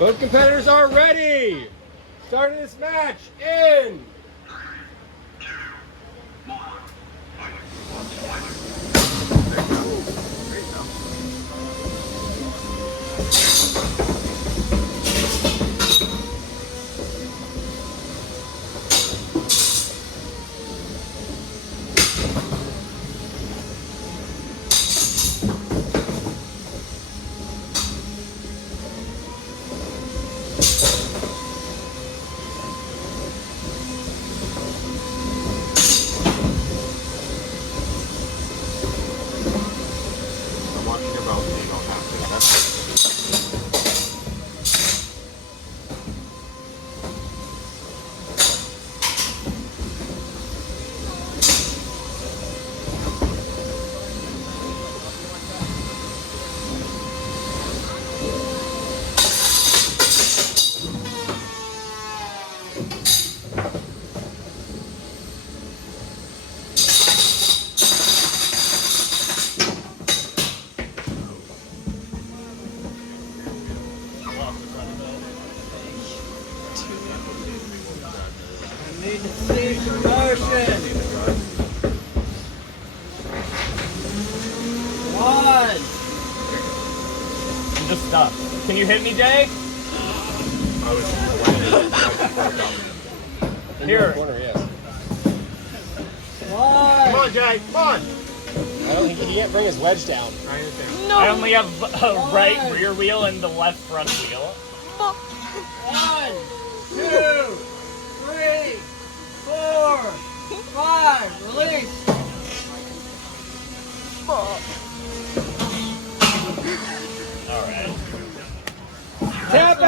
Both competitors are ready. Starting this match in 3, 2, 1. Just stuck. Can you hit me, Jay? Here. Corner, yes. Come on, Jay. Come on. I don't think he can't bring his wedge down. I understand. No. I only have a right rear wheel and the left front wheel. 1, 2, 3, 4, 5. Release. All right. Tap